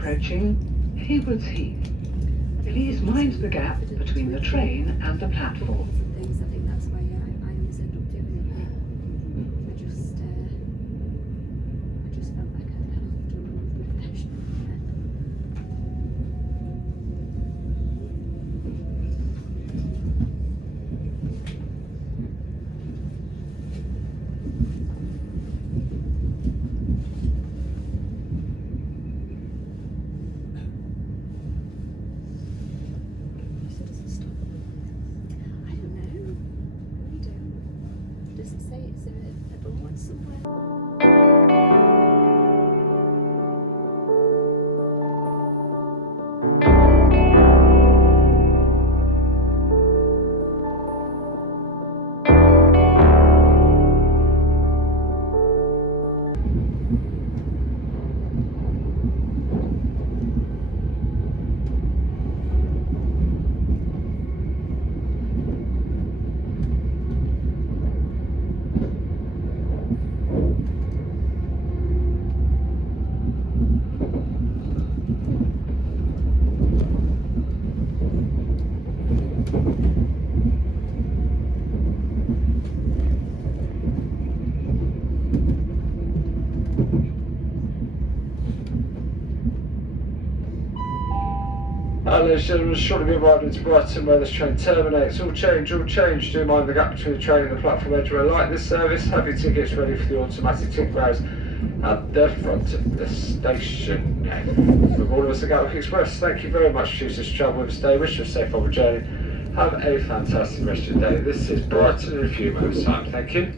approaching Haywards Heath. Please mind the gap between the train and the platform. I think that's why I always end up doing it. I just felt like I'd have to refresh. Does it say it's a board somewhere? Ladies and gentlemen, shortly be arriving into Brighton where this train terminates. All change. Do mind the gap between the train and the platform edge where like this service. Have your tickets ready for the automatic ticket barriers at the front of the station. From all of us at Gatwick Express, thank you very much for choosing to travel with us today. Wish you a safe on the journey. Have a fantastic rest of your day. This is Brighton in a few moments' time. Thank you.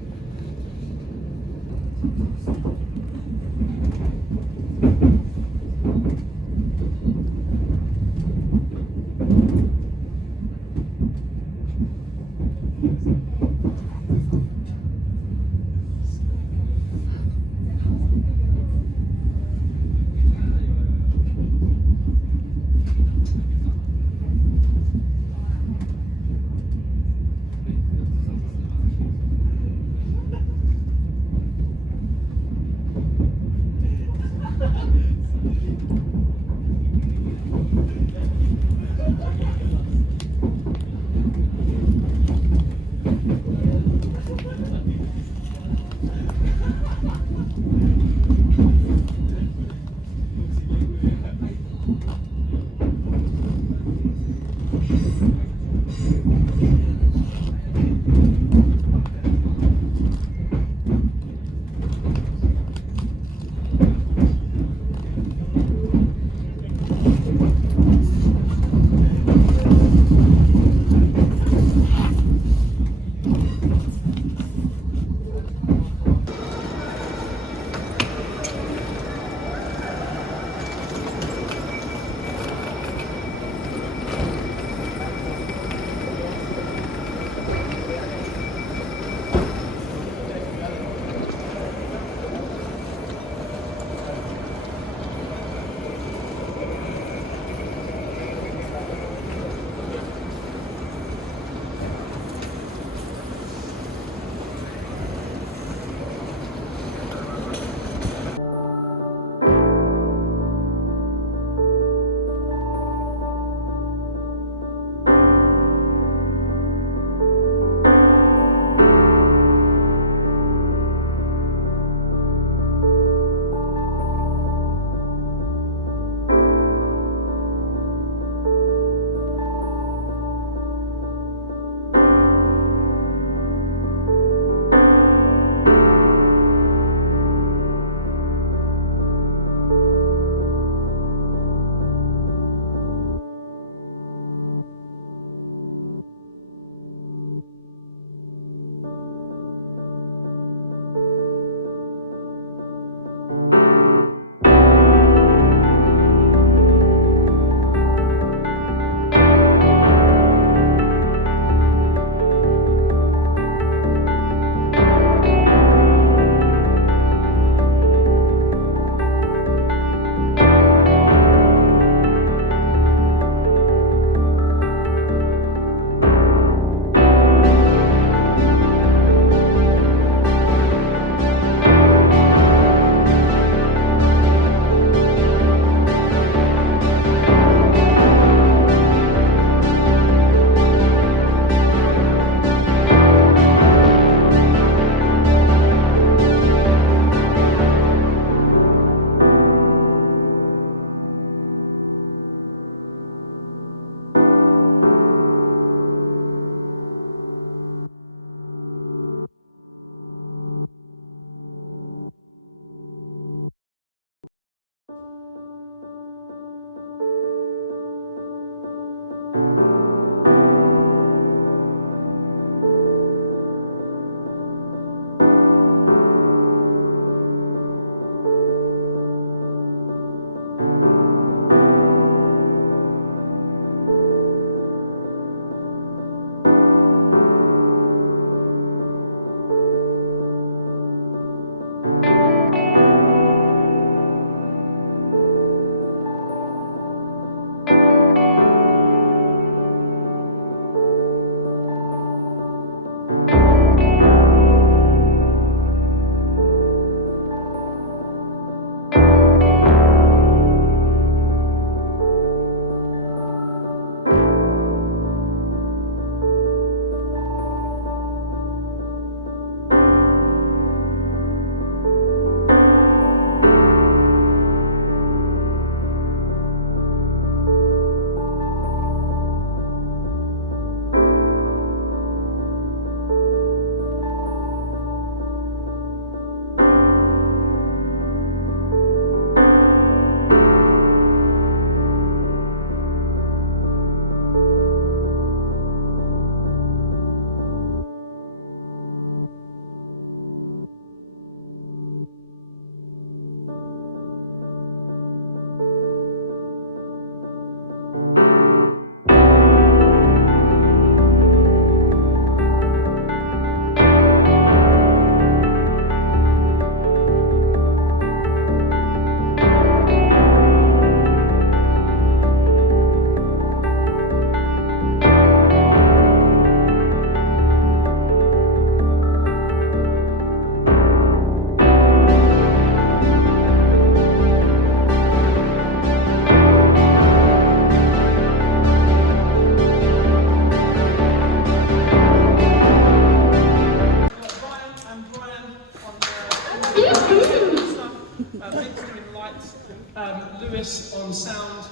Lewis on sound,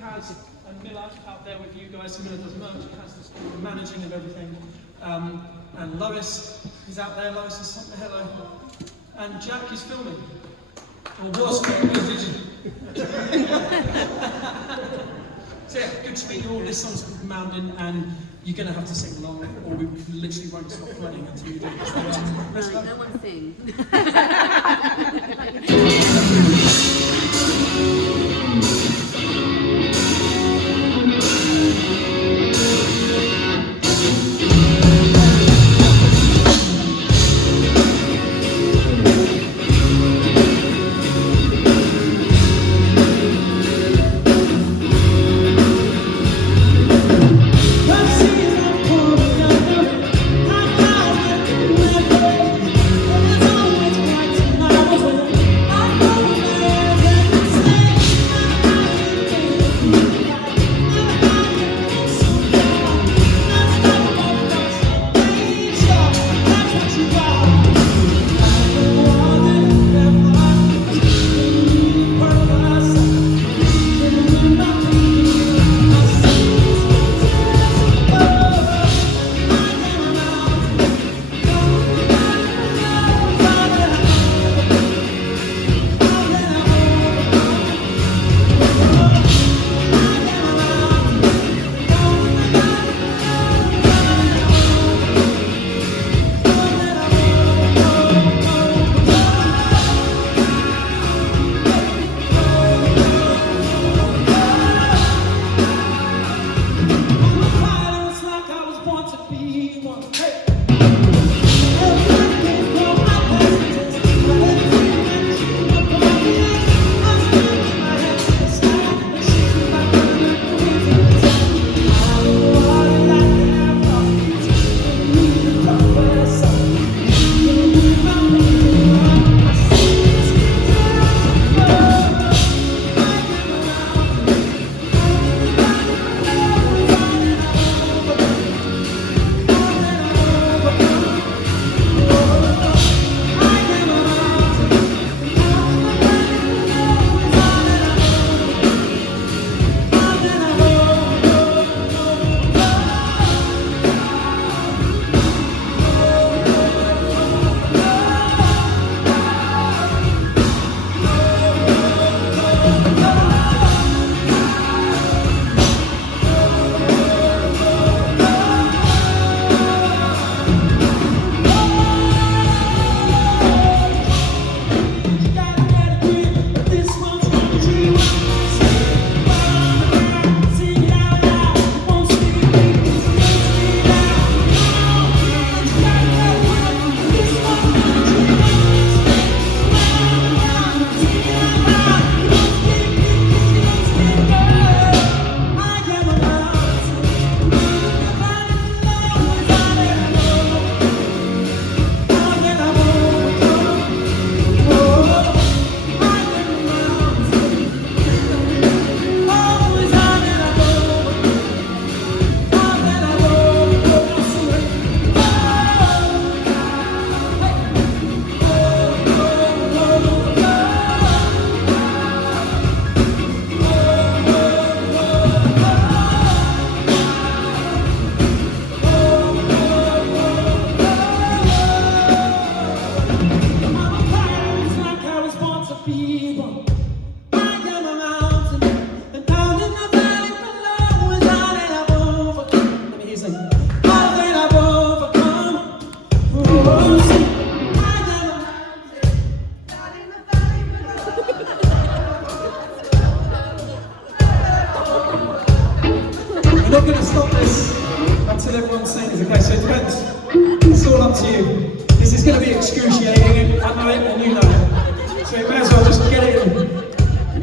Kaz and Miller out there with you guys. Miller does merch, Kaz does the managing of everything. And Lois is out there. Lois is something, hello. And Jack is filming. Or was filming. So yeah, good to meet you all. This song's called Mountain, and you're going to have to sing along, or we literally won't stop playing until you do. Let's go. No one sing.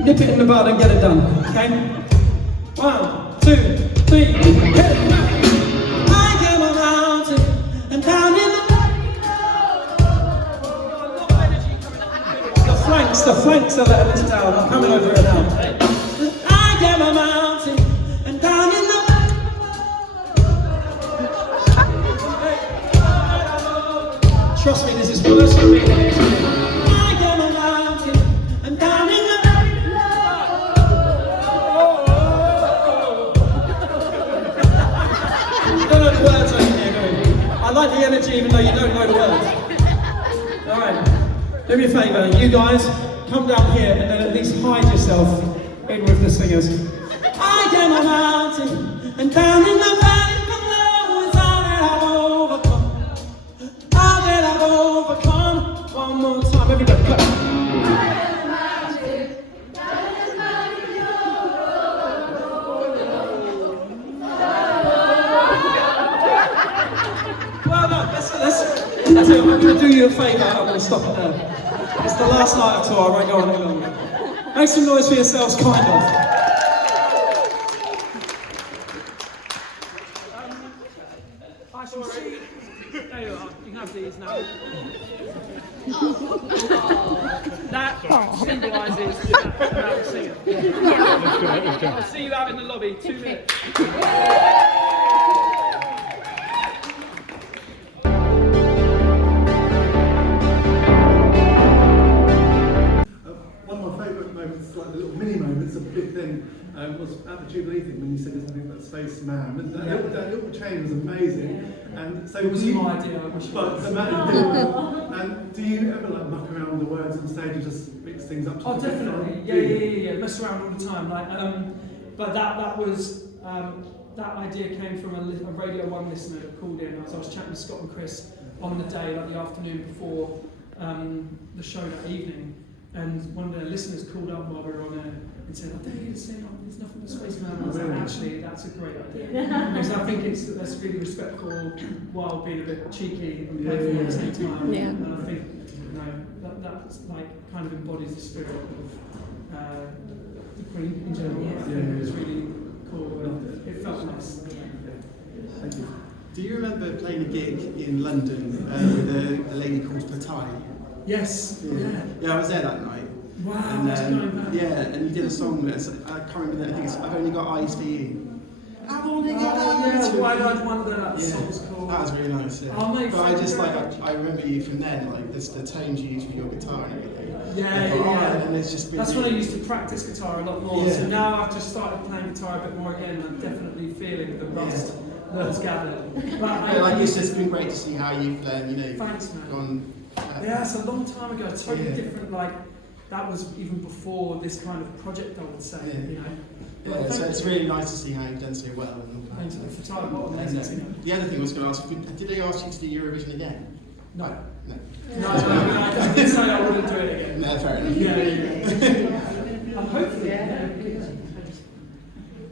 Nip it in the bud and get it done, okay? 1, 2, 3, hit it! I am a mountain and down in the flanks are letting us down. I'm coming over here now. I am a mountain and down in the trust me, this is worse for me than it is for you. I am a mountain and down in the energy even though you don't know the words. Alright, do me a favour, you guys, come down here and then at least hide yourself in with the singers. I am a mountain, and down in the valley below is all that I've overcome. All that I've overcome. One more time, everybody, go. Well, no, that's it. I'm going to do you a favour. I'm going to stop it there. It's the last night of tour. I won't go on any longer. Make some noise for yourselves, kind of. I shall see. There you are. You can have these now. That symbolises about the singer. I'll see you out in the lobby. 2 minutes. One of my favourite moments, like the little mini moments of the big thing, was at the Jubilee thing when you said there's something about Spaceman. And that little chain was amazing. And so It was my idea. I wish it But was. the man, and do you ever like muck around with the words on stage and just mix things up? Oh, definitely. Yeah. Mess around all the time. Like, but that was that idea came from a Radio 1 listener that called in as I was chatting to Scott and Chris on the day, like the afternoon before the show that evening, and one of their listeners called up while we were on air and said, "I dare you to sing There's Nothing But Spaceman." I was like, actually, that's a great idea. Because I think that's really respectful while being a bit cheeky and playful at the same time. Yeah. And I think that's like kind of embodies the spirit of the Queen in general. I think it was really cool. It felt nice. Thank you. Do you remember playing a gig in London with a lady called Patai? Yes. Yeah, I was there that night. Wow, And that's going back. yeah, and you did a song that's, I can't remember, I think it's I've Only Got Eyes For You. I wanna get eyes for Why you. I'd wonder that Yeah, song's cool. that was really nice. Yeah. Oh, mate, but I thank just you like, very much. I remember you from then, like the tones you used for your guitar and everything. Yeah. And it's just been That's when I really- used to practice guitar a lot more. Yeah. So now I've just started playing guitar a bit more again. I'm definitely feeling the rust that's gathered. But like it's just been great to see how you've, Thanks, man. gone. Yeah, it's a long time ago. Totally Yeah. different. Like that was even before this kind of project, I would say. Yeah. You know. Yeah, so it's really nice to see how you've done so well. And, Thanks to the guitar, what and, amazing singer. the other thing I was going to ask, did they ask you to do Eurovision again? No. No. No, I did say I wouldn't do it again. No, fair enough. Yeah. And hopefully.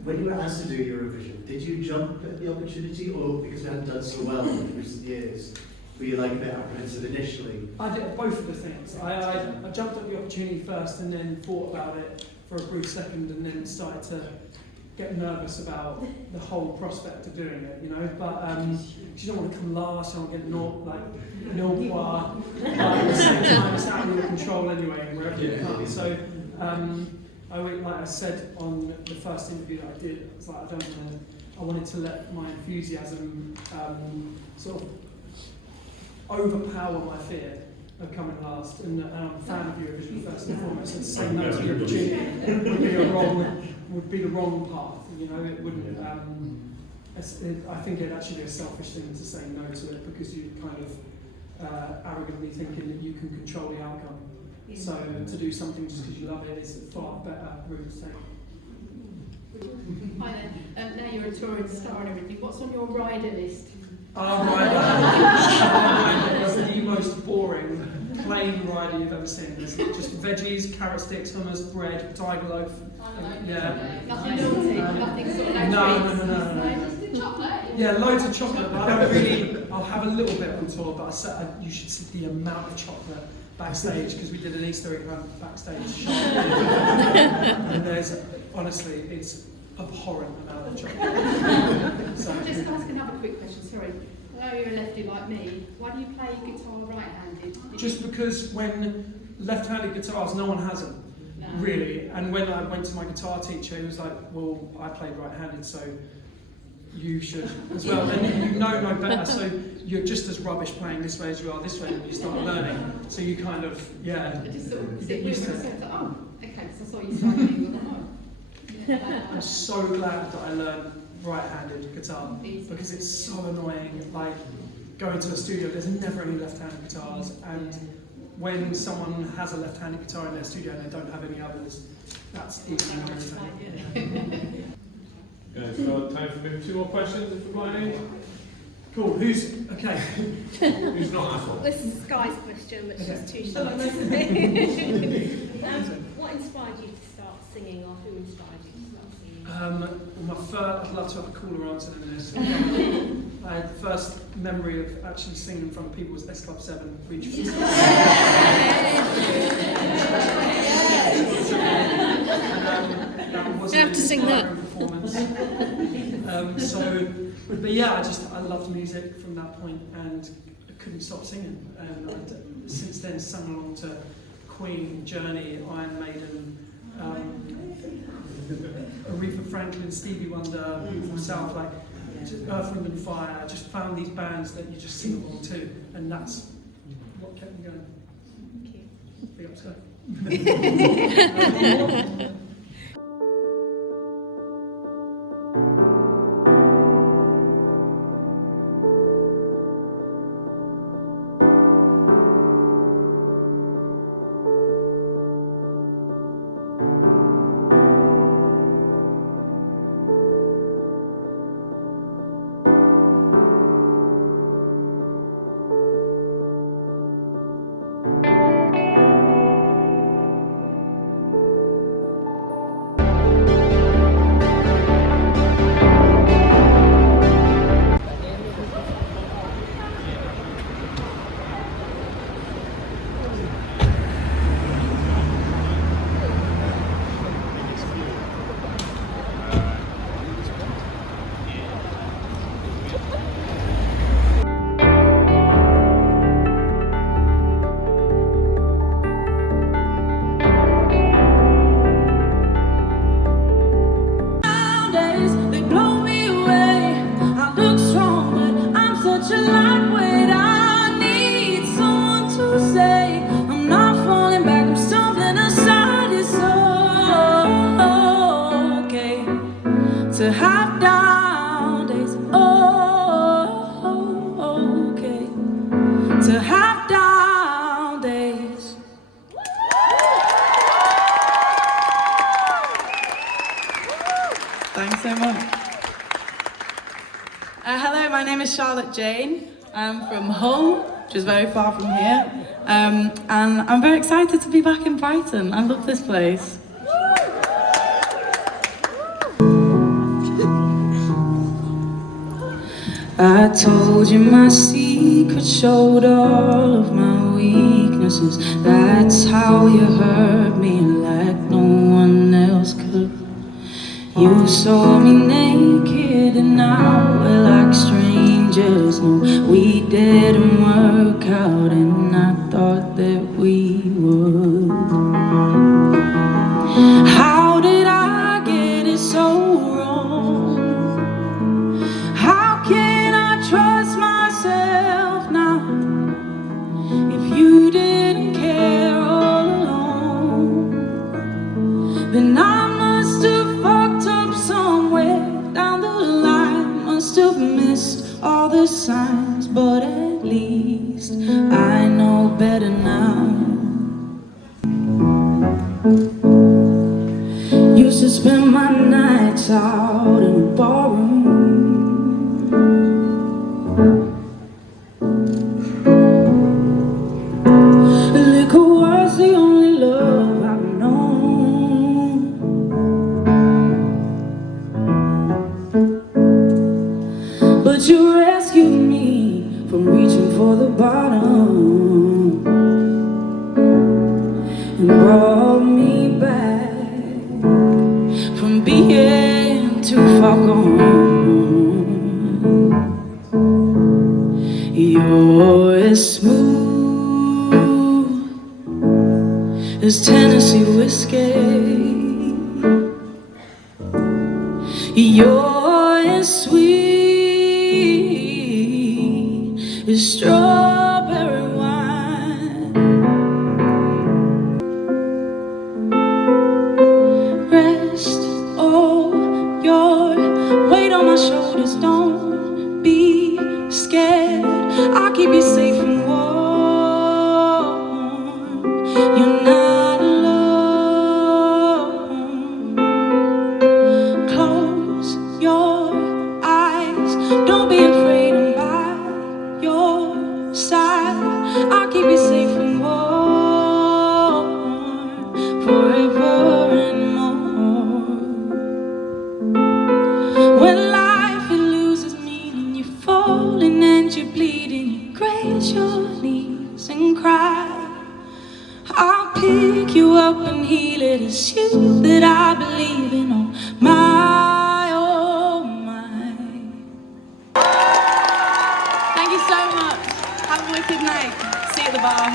When you were asked to do Eurovision, did you jump at the opportunity, or because we hadn't done so well in recent years, were you like a bit apprehensive initially? I did both of the things. I jumped at the opportunity first and then thought about it for a brief second and then started to get nervous about the whole prospect of doing it, you know. But you don't want to come last, you don't want to get nil point. But at the same time, it's out of your control anyway, wherever you come. So, like I said on the first interview that I did, it's like I wanted to let my enthusiasm sort of overpower my fear of coming last, and I'm a fan of Eurovision first and foremost. And saying no to the opportunity would be the wrong path. You know, it wouldn't. I think it'd actually be a selfish thing to say no to it because you're kind of arrogantly thinking that you can control the outcome. So to do something just because you love it is a far better route to take. Hi there. Now you're a touring star and everything. What's on your Ryder list? Oh, Ryder. It's the most boring, plain Ryder you've ever seen. There's just veggies, carrot sticks, hummus, bread, tiger loaf. Yeah. Nothing naughty, nothing sort of No. Just chocolate. Yeah, loads of chocolate, but I don't really. I'll have a little bit on tour, but you should see the amount of chocolate backstage because we did an Easter egg hunt backstage shop. And honestly, it's abhorrent amount of chocolate. So I'll just ask another quick question, sorry. Although you're a lefty like me, why do you play guitar right-handed? Just because when left-handed guitars, no one has them, really. And when I went to my guitar teacher, he was like, well, I played right-handed, so you should as well. And you know no better, so you're just as rubbish playing this way as you are this way when you start learning. So you kind of, I just sort of you sit get with used to myself, it. oh, okay, so I saw you struggling with the I'm so glad that I learned right-handed guitar because it's so annoying. Like go into a studio, there's never any left-handed guitars, and when someone has a left-handed guitar in their studio and they don't have any others, that's even more amazing. Guys, we've got time for maybe 2 more questions if we've got any. Cool, who's, okay. Who's not asshole? This is Sky's question, which Okay. is too Hello, short. Amazing. What inspired you to start singing, or who inspired you to start singing? I'd love to have a cooler answer than this. My first memory of actually singing in front of people was S Club 7, which was... You have to sing that. Performance. But yeah, I loved music from that point, and I couldn't stop singing. And I'd since then sung along to Queen, Journey, Iron Maiden, Aretha Franklin, Stevie Wonder, Beautiful South, like just Earth, Wind and Fire. I just found these bands that you just sing along to, and that's what kept me going. Big up, Scott. To have down days, okay. To have down days. Thanks so much. Hello, my name is Charlotte Jane. I'm from Hull, which is very far from here. And I'm very excited to be back in Brighton. I love this place. I told you my secret, showed all of my weaknesses. That's how you hurt me like no one else could. You saw me naked and now we're like strangers. No, we didn't work out and I thought that we would. How did I get it so wrong? How can I trust myself now if you didn't care all along? Then I must have fucked up somewhere down the line, must have missed all the signs, but at least I know better now. Used to spend my nights out in a barroom. Liquor was the only love I've known. But you rescued me from reaching for the bottom and brought me back from being too far gone. You're as smooth as Tennessee whiskey. You're as sweet as strawberry wine. Rest all your weight on my shoulders. Don't be scared. I'll keep you safe and warm forever and more. When life it loses meaning, you're falling and you're bleeding, you graze your knees and cry. I'll pick you up and heal it. It's you that I believe in, oh my, oh my. Thank you so much. Have a wicked night. See you at the bar.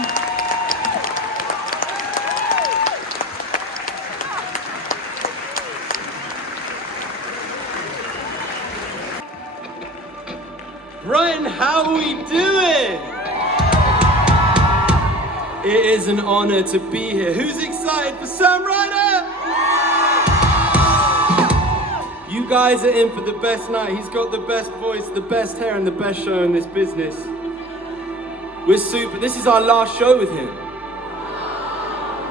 Brighton, how are we doing? It is an honor to be here. Who's excited for Sam Ryder? You guys are in for the best night. He's got the best voice, the best hair, and the best show in this business. We're super. This is our last show with him.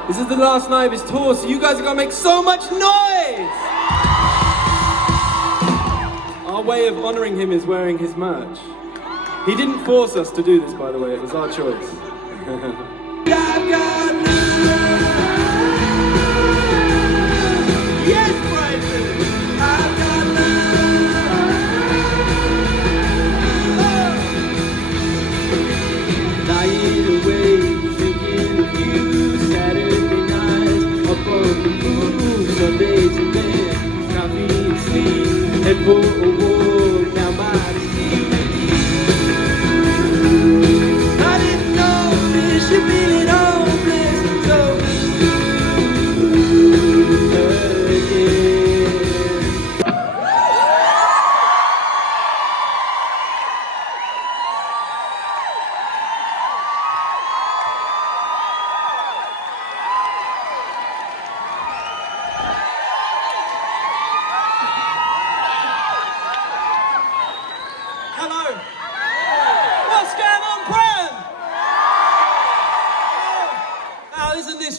This is the last night of his tour, so you guys are gonna make so much noise! Our way of honoring him is wearing his merch. He didn't force us to do this, by the way. It was our choice. I've got love. Yes, Brighton. I've got love. Lying awake, thinking of you. Saturday nights, up on the moon. Sundays in bed, coffee and sleep. Head for a walk down by the sea. I didn't know this should be.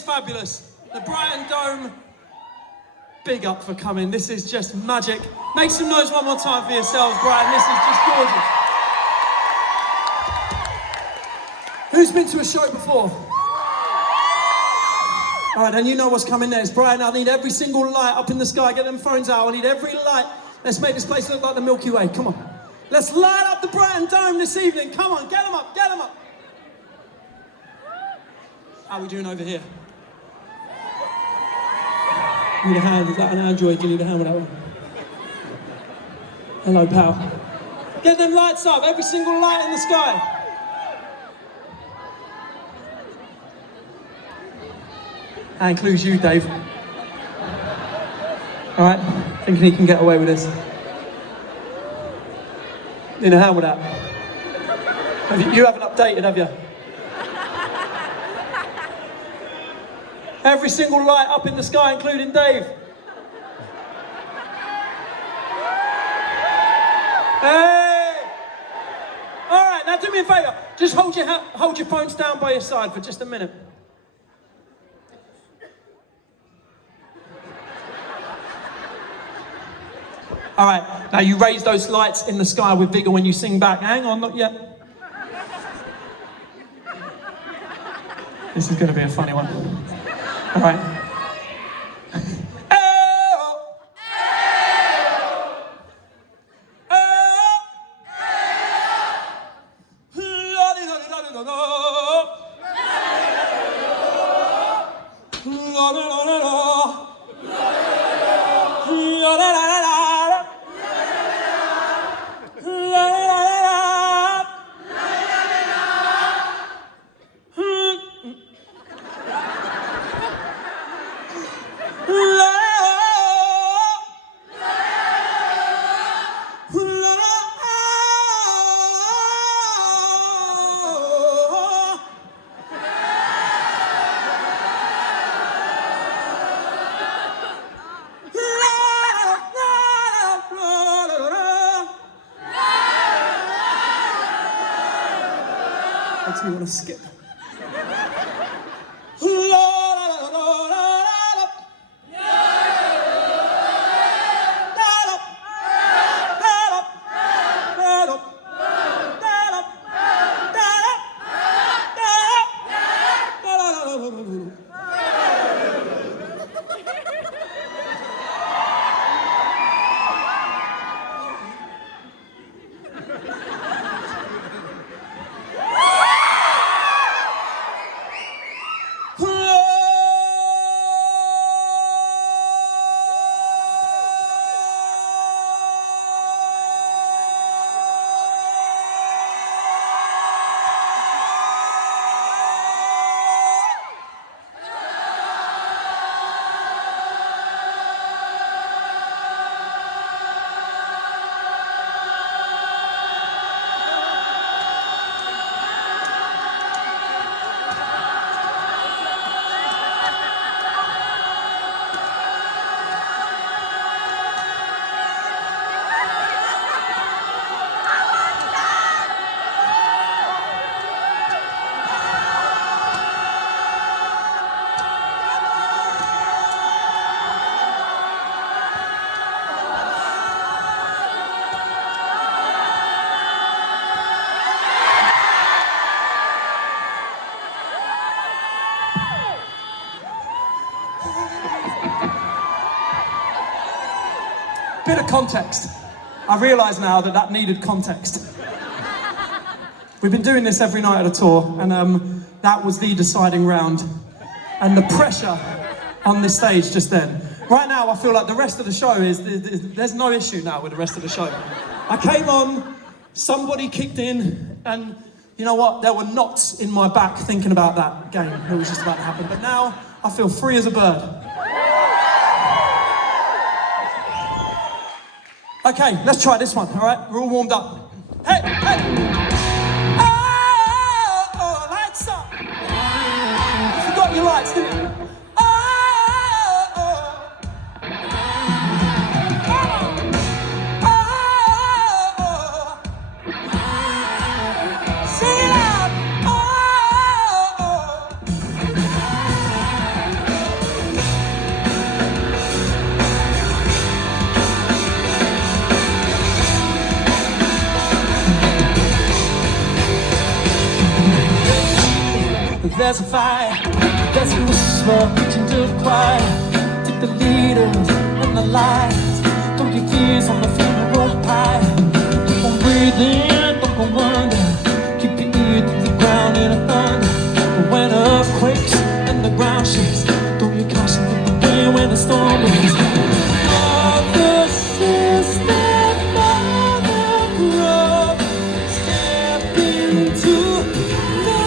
Fabulous. The Brighton Dome, big up for coming. This is just magic. Make some noise one more time for yourselves, Brighton. This is just gorgeous. Who's been to a show before? All right, and you know what's coming next. Brighton, I need every single light up in the sky. Get them phones out. I need every light. Let's make this place look like the Milky Way. Come on. Let's light up the Brighton Dome this evening. Come on, get them up, get them up. How are we doing over here? Need a hand, is that an Android? Do you need a hand with that one? Hello, pal. Get them lights up, every single light in the sky. That includes you, Dave. All right, thinking he can get away with this. Need a hand with that? You haven't updated, have you? Every single light up in the sky, including Dave. Hey! All right, now do me a favour. Just hold your phones down by your side for just a minute. All right, now you raise those lights in the sky with vigour when you sing back. Hang on, not yet. This is going to be a funny one. All right. Makes me want to skip. bit of context. I realise now that that needed context. We've been doing this every night at a tour, and that was the deciding round. And the pressure on this stage just then. Right now, I feel like the rest of the show there's no issue now with the rest of the show. I came on, somebody kicked in, and you know what? There were knots in my back thinking about that game that was just about to happen. But now, I feel free as a bird. Okay, let's try this one, all right? We're all warmed up. Hey, hey! Oh, lights up! You forgot your lights, didn't you? There's a fire, there's a whisper reaching to the choir. Take the leaders and the lights. Throw your fears on the funeral pyre. Keep on breathing, don't go under. Keep your ear to the ground in a thunder. But when earthquakes and the ground shakes, throw your caution to the wind when the storm is. Mother, sister, mother, brother, step into the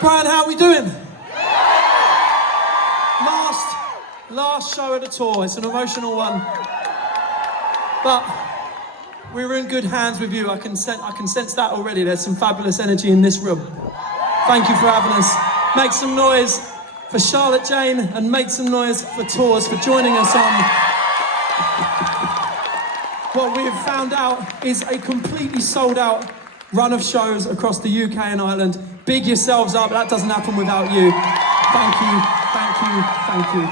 Brian, how are we doing? Last show of the tour. It's an emotional one, but we're in good hands with you. I can sense that already. There's some fabulous energy in this room. Thank you for having us. Make some noise for Charlotte Jane, and make some noise for Tours for joining us on what we've found out is a completely sold out run of shows across the UK and Ireland. Big yourselves up, that doesn't happen without you. Thank you, thank you, thank you.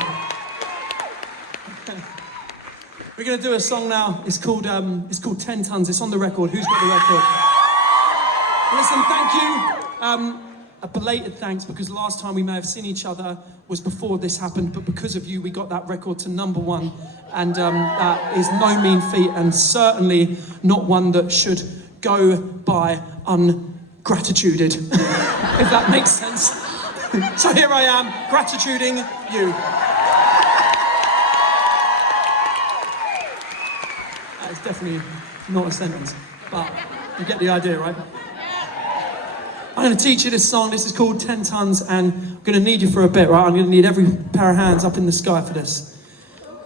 We're gonna do a song now, it's called 10 Tons, it's on the record. Who's got the record? Listen, thank you. A belated thanks, because last time we may have seen each other was before this happened, but because of you, we got that record to #1, and that is no mean feat, and certainly not one that should go by ungratituded, if that makes sense. So here I am, gratituding you. That is definitely not a sentence, but you get the idea, right? I'm going to teach you this song. This is called 10 Tons, and I'm going to need you for a bit, right? I'm going to need every pair of hands up in the sky for this.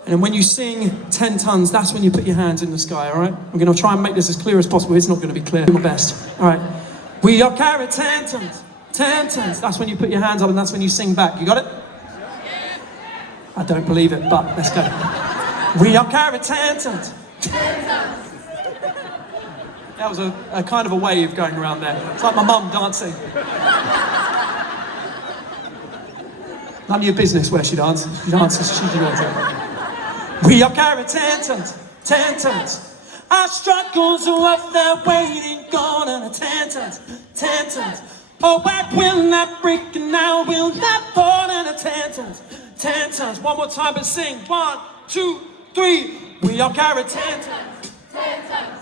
And when you sing 10 tons, that's when you put your hands in the sky, all right? I'm going to try and make this as clear as possible. It's not going to be clear. Do my best. All right. We are carry 10 tons, 10 tons. That's when you put your hands up, and that's when you sing back. You got it? I don't believe it, but let's go. We are carry 10 tons. 10 tons. That was a kind of a wave going around there. It's like my mum dancing. None of your business where she dances. She dances, she dances. We are carrying 10 tons, 10 tons. Our struggles are up there waiting, gone on 10 tons, 10 tons. Oh, I will not break and I will not fall in 10 tons, 10 tons. One more time, but sing. 1, 2, 3. We are carrying 10 tons, 10 tons.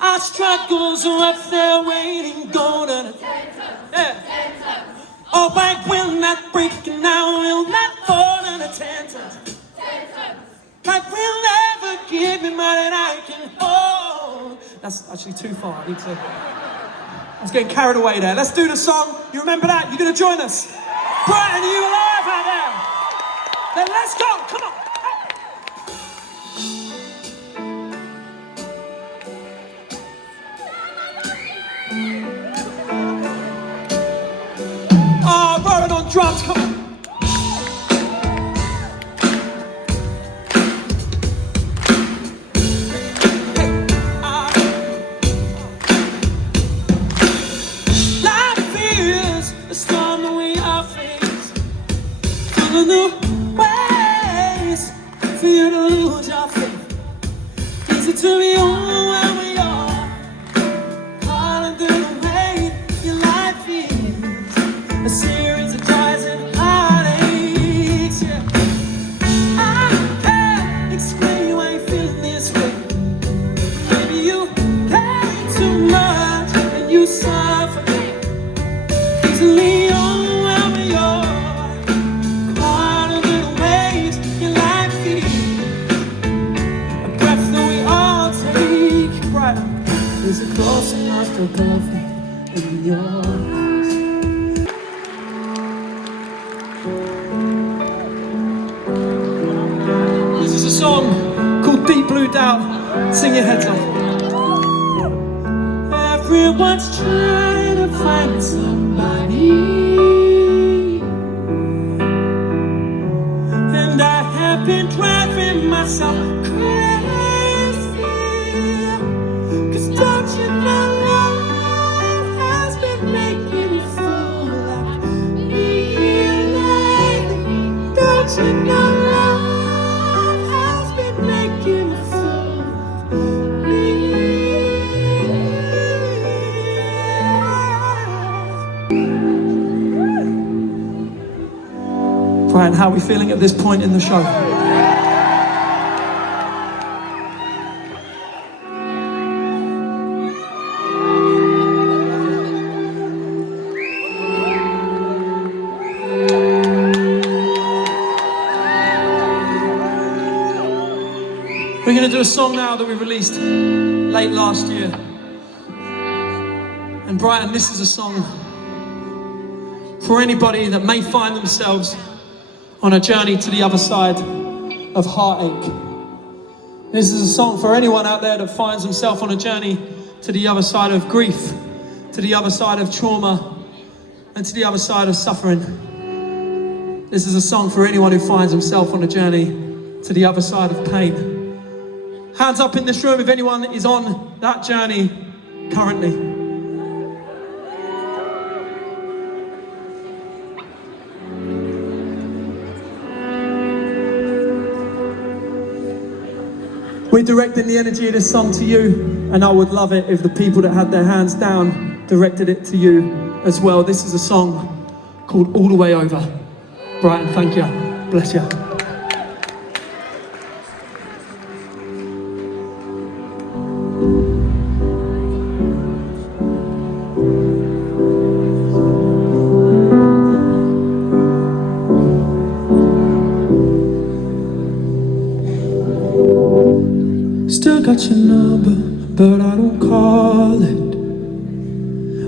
Our struggles are up there waiting, gone on 10 tons, yeah. 10 tons. Oh, I will not break and I will not fall in 10 tons, 10 tons. I will never give you more than I can hold. That's actually too far. I was getting carried away there. Let's do the song. You remember that? You're going to join us. Brighton, are you alive out there? Then let's go. Come on. Oh, rolling on drums. Come on. New ways for you to lose your faith. Easy to be on where we are, calling through the way your life is. so perfect in your eyes. This is a song called Deep Blue Doubt. Sing your heads off. Everyone's trying to find somebody, and I have been driving myself crazy. 'Cause don't you know love has been making a fool out of me lately? Don't you know love has been making a fool of me? Brian, how are we feeling at this point in the show? We're going to do a song now that we released late last year. And Brighton, this is a song for anybody that may find themselves on a journey to the other side of heartache. This is a song for anyone out there that finds himself on a journey to the other side of grief, to the other side of trauma, and to the other side of suffering. This is a song for anyone who finds himself on a journey to the other side of pain. Hands up in this room if anyone is on that journey currently. We're directing the energy of this song to you, and I would love it if the people that had their hands down directed it to you as well. This is a song called All the Way Over. Brighton, thank you. Bless you. Still got your number, but I don't call it.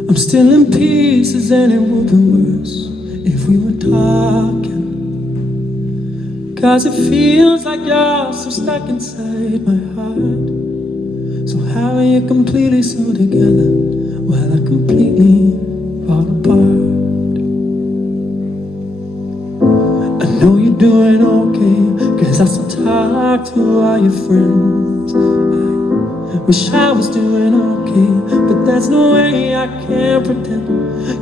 I'm still in pieces and it would be worse if we were talking. 'Cause it feels like you're so stuck inside my heart. So how are you completely so together while I completely fall apart? I know you're doing okay, 'cause I still talk to all your friends. I wish I was doing okay, but there's no way I can pretend.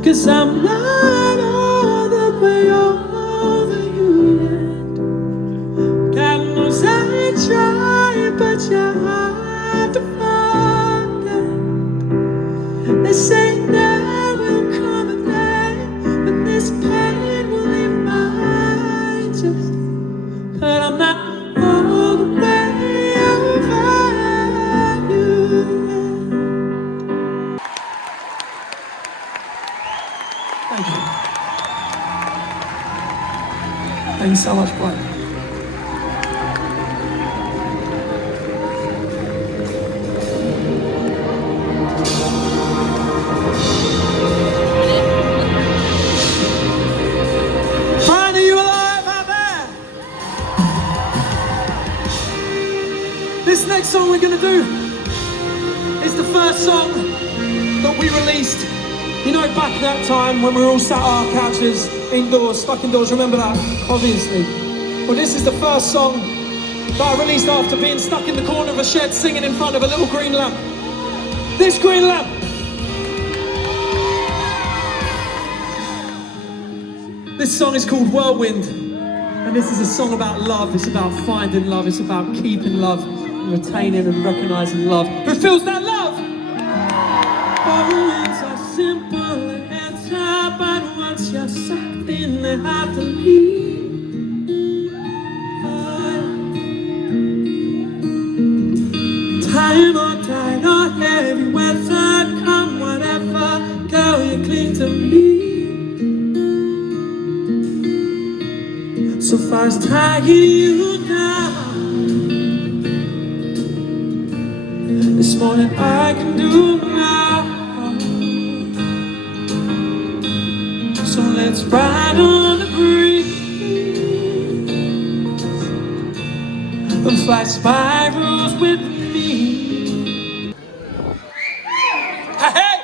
'Cause I'm not all the way over you yet. God knows I tried, but you're hard to forget. They say there will come a day when this pain will leave my chest. But I'm not all the way over you yet. Thank you. Thank you so much, Brian. Brian, are you alive out there? This next song we're going to do is the first song that we released. You know, back at that time when we were all sat on our couches, indoors, stuck indoors, remember that? Obviously. Well, this is the first song that I released after being stuck in the corner of a shed singing in front of a little green lamp. This green lamp. This song is called Whirlwind, and this is a song about love. It's about finding love, it's about keeping love, and retaining and recognising love. Who feels that love? Whirlwinds are simple and answer, but once you're sucked in, they have to leave. Time or tide or heavy weather, come whatever, girl, you cling to me. So far as tying you down, this morning I can do now. let's ride on the breeze and fly spirals with me. Hey!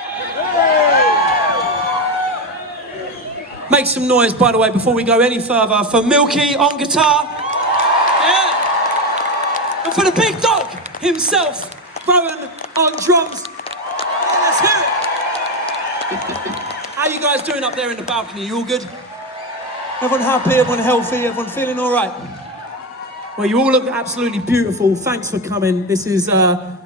Make some noise, by the way, before we go any further, for Milky on guitar. Yeah. And for the big dog himself, Rowan on drums. Yeah, let's hear it. How you guys doing up there in the balcony? You all good? Everyone happy? Everyone healthy? Everyone feeling all right? Well, you all look absolutely beautiful. Thanks for coming. This is a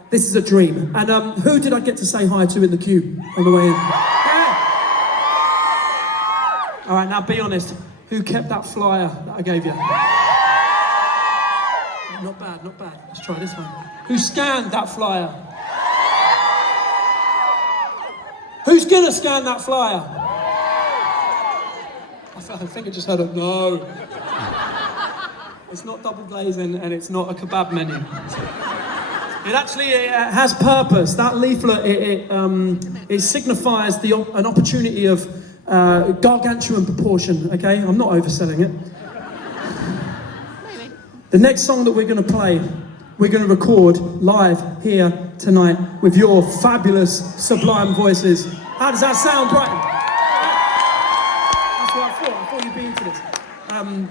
dream. And who did I get to say hi to in the queue on the way in? Yeah. All right, now be honest. Who kept that flyer that I gave you? Not bad, not bad. Let's try this one. Who scanned that flyer? Who's gonna scan that flyer? I think I just heard a no. It's not double glazing and it's not a kebab menu. It actually has purpose. That leaflet, it signifies an opportunity of gargantuan proportion, okay? I'm not overselling it. The next song that we're going to play, we're going to record live here tonight with your fabulous, sublime voices. How does that sound, Brighton? That's what I thought you'd be into this.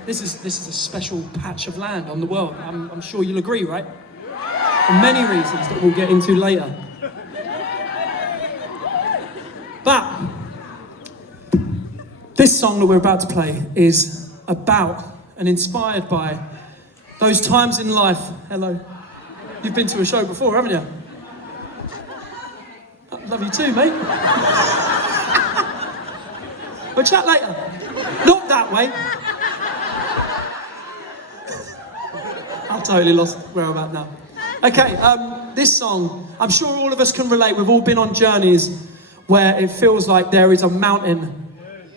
This is a special patch of land on the world. I'm sure you'll agree, right? For many reasons that we'll get into later. But this song that we're about to play is about and inspired by those times in life. Hello. You've been to a show before, haven't you? I love you too, mate. We'll chat later. Not that way. I've totally lost where I'm at now. Okay, this song, I'm sure all of us can relate. We've all been on journeys where it feels like there is a mountain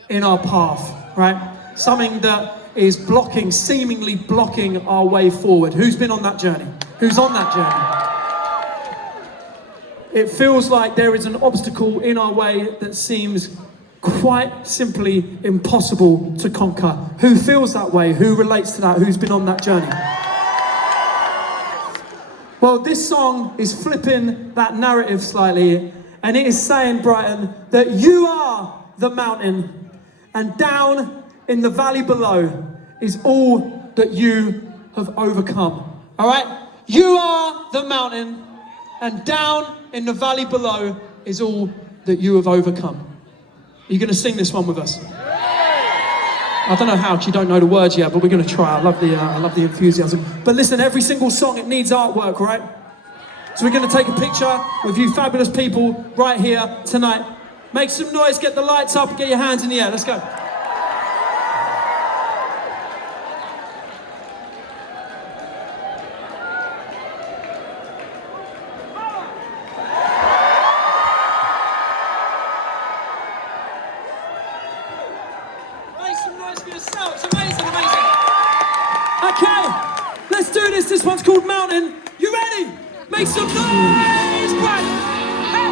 in our path, right? Something that is seemingly blocking our way forward. Who's been on that journey? Who's on that journey? It feels like there is an obstacle in our way that seems quite simply impossible to conquer. Who feels that way? Who relates to that? Who's been on that journey? Well, this song is flipping that narrative slightly, and it is saying, Brighton, that you are the mountain, and down in the valley below is all that you have overcome. All right? You are the mountain, and down in the valley below is all that you have overcome. Are you going to sing this one with us? I don't know how, because you don't know the words yet, but we're going to try. I love the enthusiasm. But listen, every single song, it needs artwork, right? So we're going to take a picture with you fabulous people right here tonight. Make some noise, get the lights up, get your hands in the air. Let's go. Okay, let's do this. This one's called Mountain. You ready? Make some noise, Brighton. Hey.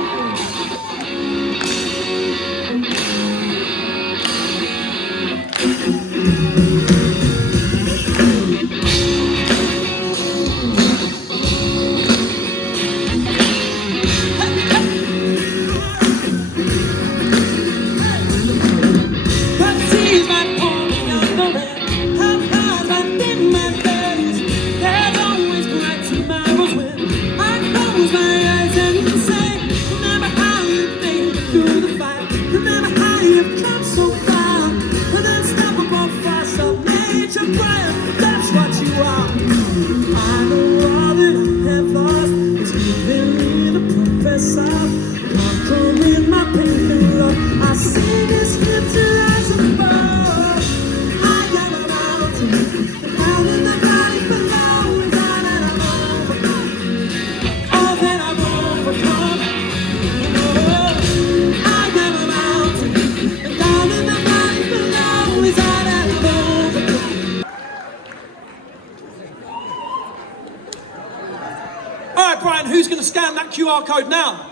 Brian, who's going to scan that QR code now?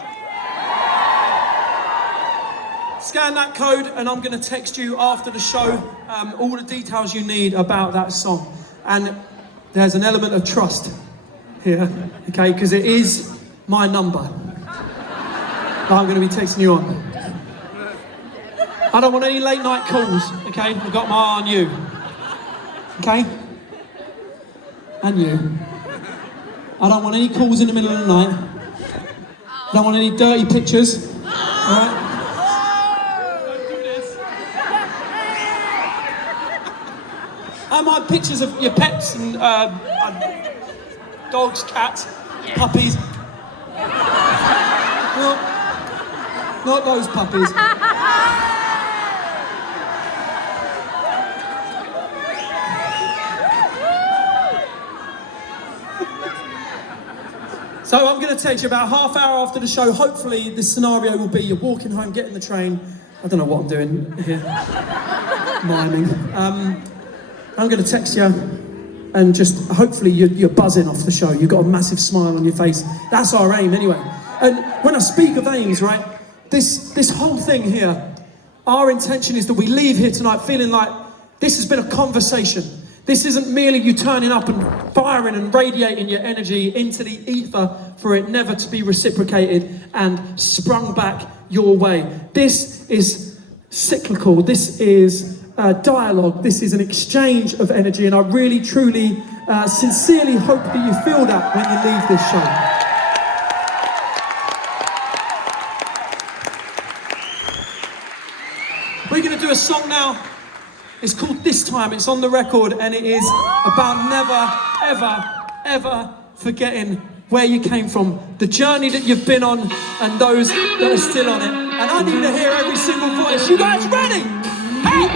Scan that code and I'm going to text you after the show all the details you need about that song. And there's an element of trust here, okay, because it is my number that I'm going to be texting you on. I don't want any late night calls, okay? I've got my eye on you, okay? And you. I don't want any calls in the middle of the night. I don't want any dirty pictures, all right? I want pictures of your pets and dogs, cats, puppies. Not those puppies. So I'm going to text you about half hour after the show. Hopefully this scenario will be you're walking home, getting the train. I don't know what I'm doing here. Miming. I'm going to text you and just hopefully you're buzzing off the show. You've got a massive smile on your face. That's our aim anyway. And when I speak of aims, right, this whole thing here, our intention is that we leave here tonight feeling like this has been a conversation. This isn't merely you turning up and firing and radiating your energy into the ether for it never to be reciprocated and sprung back your way. This is cyclical. This is dialogue. This is an exchange of energy, and I really, truly, sincerely hope that you feel that when you leave this show. We're going to do a song now. It's called This Time. It's on the record, and it is about never, ever, ever forgetting where you came from, the journey that you've been on, and those that are still on it. And I need to hear every single voice. You guys ready? Hey!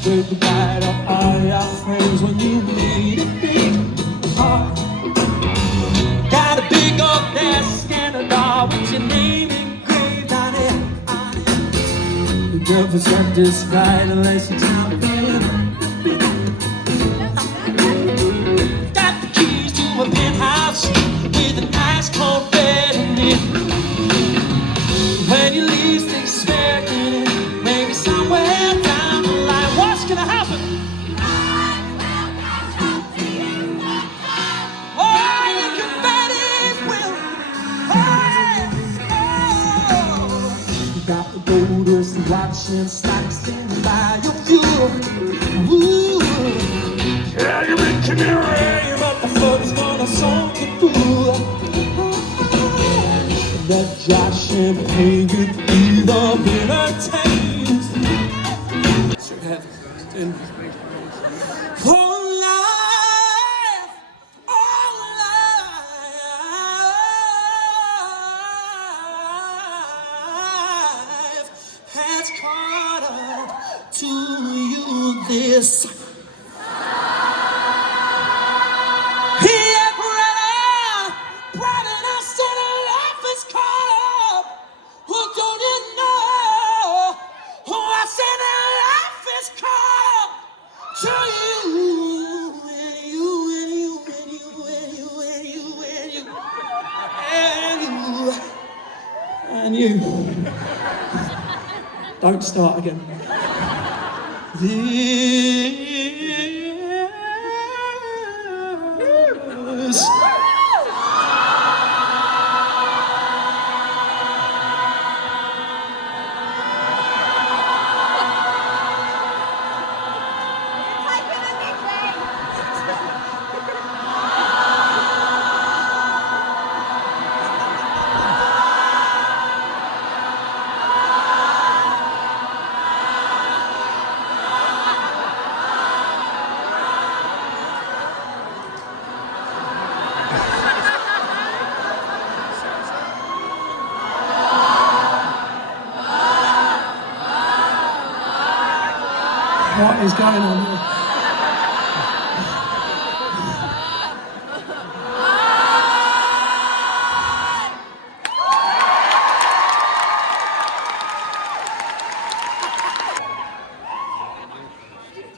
Say goodbye to all your friends when you needed me. Got a big old desk and a door with your name engraved on it. You never set this right unless you tell me. Got the keys to a penthouse with a nice cold bed in it. When you least expecting it, maybe somewhere down the line, what's gonna happen? Oh, you can bet it will. Oh. You got the goldest watching stocks standing by your fuel. Ooh. Yeah, you're in canary, but the flood's gonna soak you through. That dry champagne could be the bitter taste. Put your head in. Oh, life has caught up to you this. And you. Don't start again. This. What is going on here?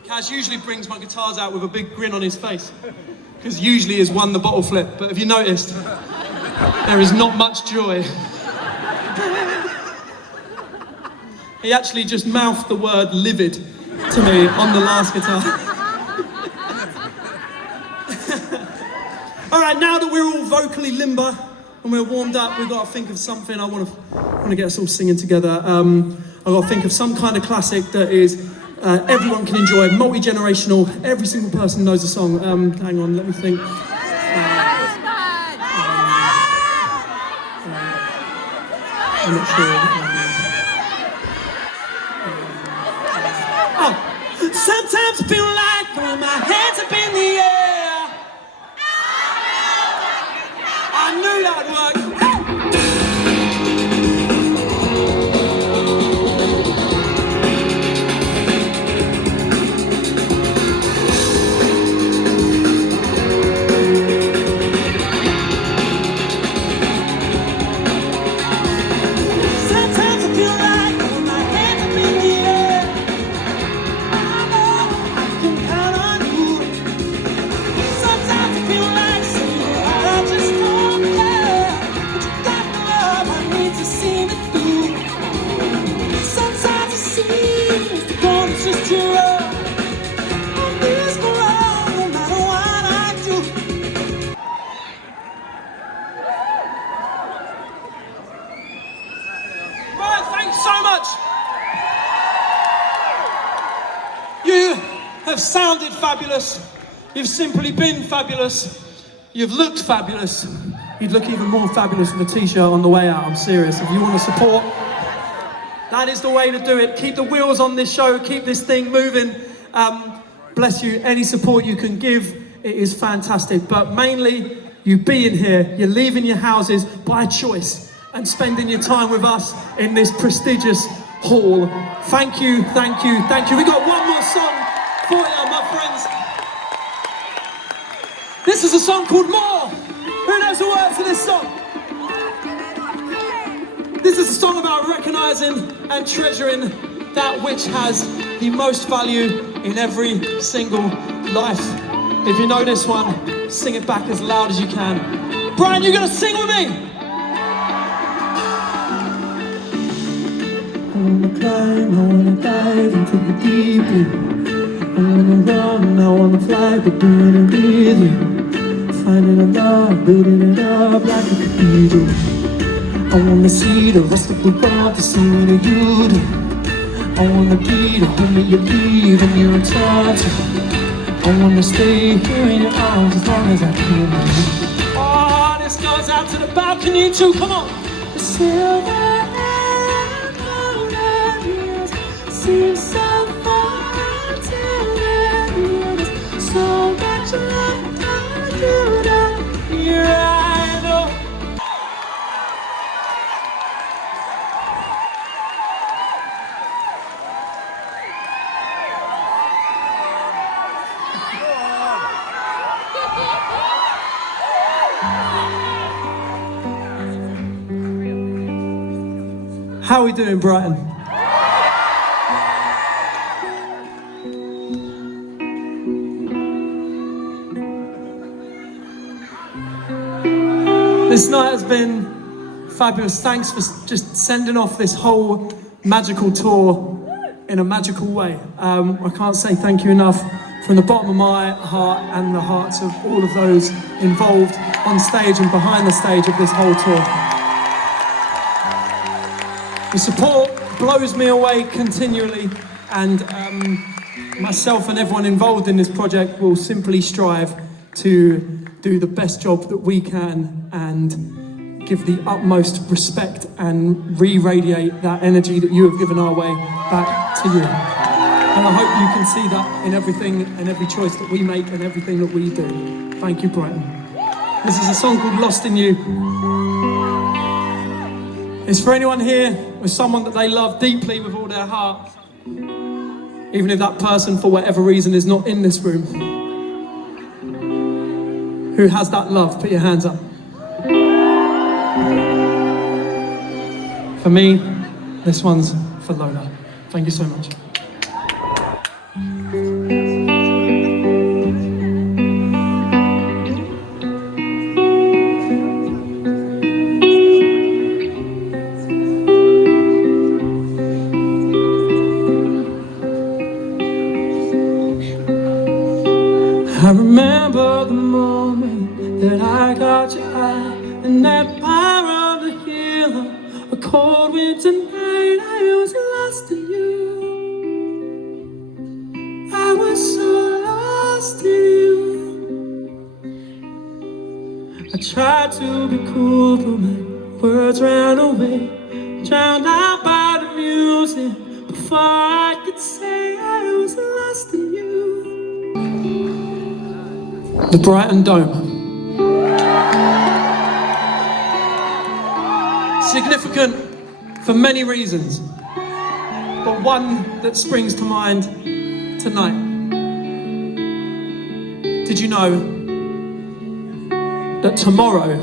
Kaz usually brings my guitars out with a big grin on his face, because usually he's won the bottle flip, but have you noticed? There is not much joy. He actually just mouthed the word livid to me on the last guitar. All right, now that we're all vocally limber and we're warmed up, we've got to think of something. I want to get us all singing together. I've got to think of some kind of classic that is everyone can enjoy, multi-generational. Every single person knows the song. Hang on, let me think. I'm not sure. Sometimes I feel like throwing my hands up in the air. I knew that would work. Sometimes I feel like throwing my hands up in the air. I know I can count on you. Sometimes I feel like saying I just don't care, but you got the love I need to see me through. Sometimes it seems the goal is just your love. On this world, no matter what I do. Right, thanks so much. You have sounded fabulous. You've simply been fabulous. You've looked fabulous. You'd look even more fabulous with a t-shirt on the way out. I'm serious. If you want to support, that is the way to do it. Keep the wheels on this show. Keep this thing moving. Bless you. Any support you can give, it is fantastic. But mainly, you being here, you're leaving your houses by choice and spending your time with us in this prestigious hall. Thank you, thank you, thank you. We got one more song for you, my friends. This is a song called More. Who knows the words of this song? This is a song about recognizing and treasuring that which has the most value in every single life. If you know this one, sing it back as loud as you can. Brian, you're gonna sing with me? I wanna climb, I wanna dive into the deep blue. I wanna run, I wanna fly, but doing it with you. Finding a love, building it up like a cathedral. I wanna see the rest of the world to see what you do. I wanna be the home that you leave and you return to. I wanna stay here in your arms as long as I can. Oh, this goes out to the balcony too, come on! The silver and golden years seem so far till the years. So much love to that year I know. How are we doing, Brighton? This night has been fabulous. Thanks for just sending off this whole magical tour in a magical way. I can't say thank you enough from the bottom of my heart and the hearts of all of those involved on stage and behind the stage of this whole tour. The support blows me away continually, and myself and everyone involved in this project will simply strive to do the best job that we can and give the utmost respect and re-radiate that energy that you have given our way back to you. And I hope you can see that in everything and every choice that we make and everything that we do. Thank you, Brighton. This is a song called Lost in You. It's for anyone here with someone that they love deeply with all their heart, even if that person, for whatever reason, is not in this room. Who has that love? Put your hands up. For me, this one's for Lola. Thank you so much. about your eye and that power of the healer. A cold winter night, I was lost in you. I was so lost in you. I tried to be cool, but my words ran away, drowned out by the music. Before I could say I was lost in you. The Brighton Dome. Significant for many reasons, but one that springs to mind tonight. Did you know that tomorrow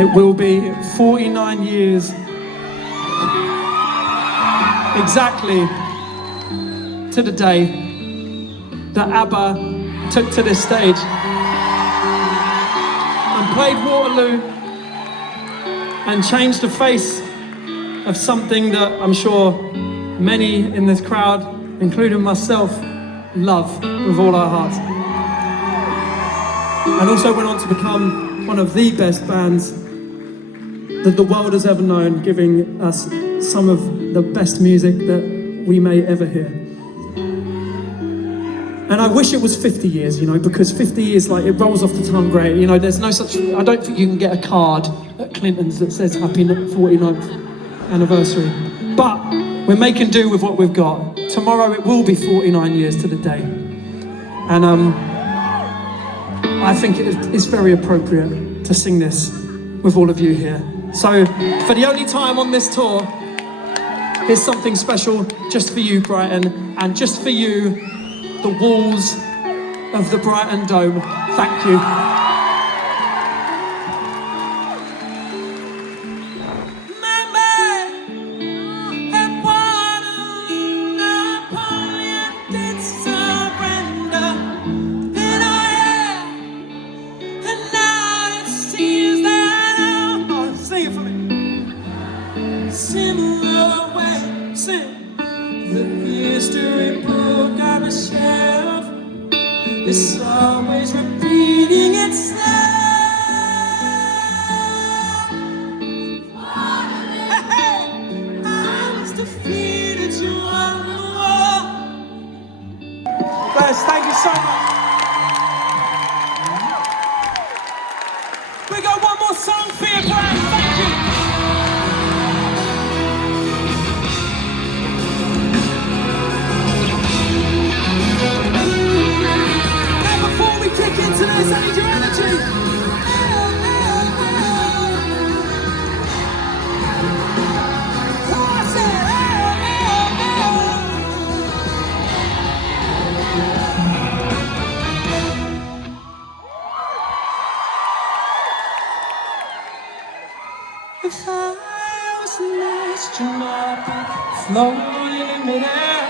it will be 49 years exactly to the day that ABBA took to this stage and played Waterloo and changed the face of something that I'm sure many in this crowd, including myself, love with all our hearts. And also went on to become one of the best bands that the world has ever known, giving us some of the best music that we may ever hear. And I wish it was 50 years, you know, because 50 years, like, it rolls off the tongue great. You know, there's no such, I don't think you can get a card at Clinton's that says happy 49th anniversary. But we're making do with what we've got. Tomorrow it will be 49 years to the day. And I think it is very appropriate to sing this with all of you here. So, for the only time on this tour, here's something special just for you, Brighton, and just for you, the walls of the Brighton Dome. Thank you. It's always repeating itself. Hey, I was defeated, you on the wall. Guys, thank you so much. We got one more song for you, Brian. Thank you. Kick into this, I need your energy. If I was an astronaut floating in midair,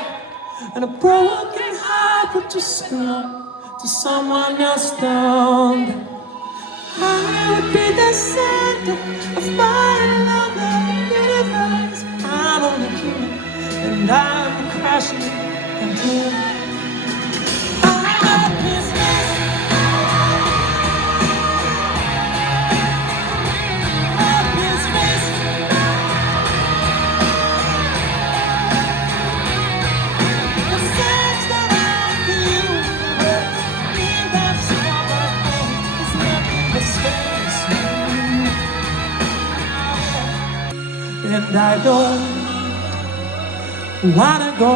and a broken heart would just belong to someone else down there, I would be the center of my lover universe. I'm only human and I'm crashing into it. I'm a business. A business. The search around the universe. And I don't wanna go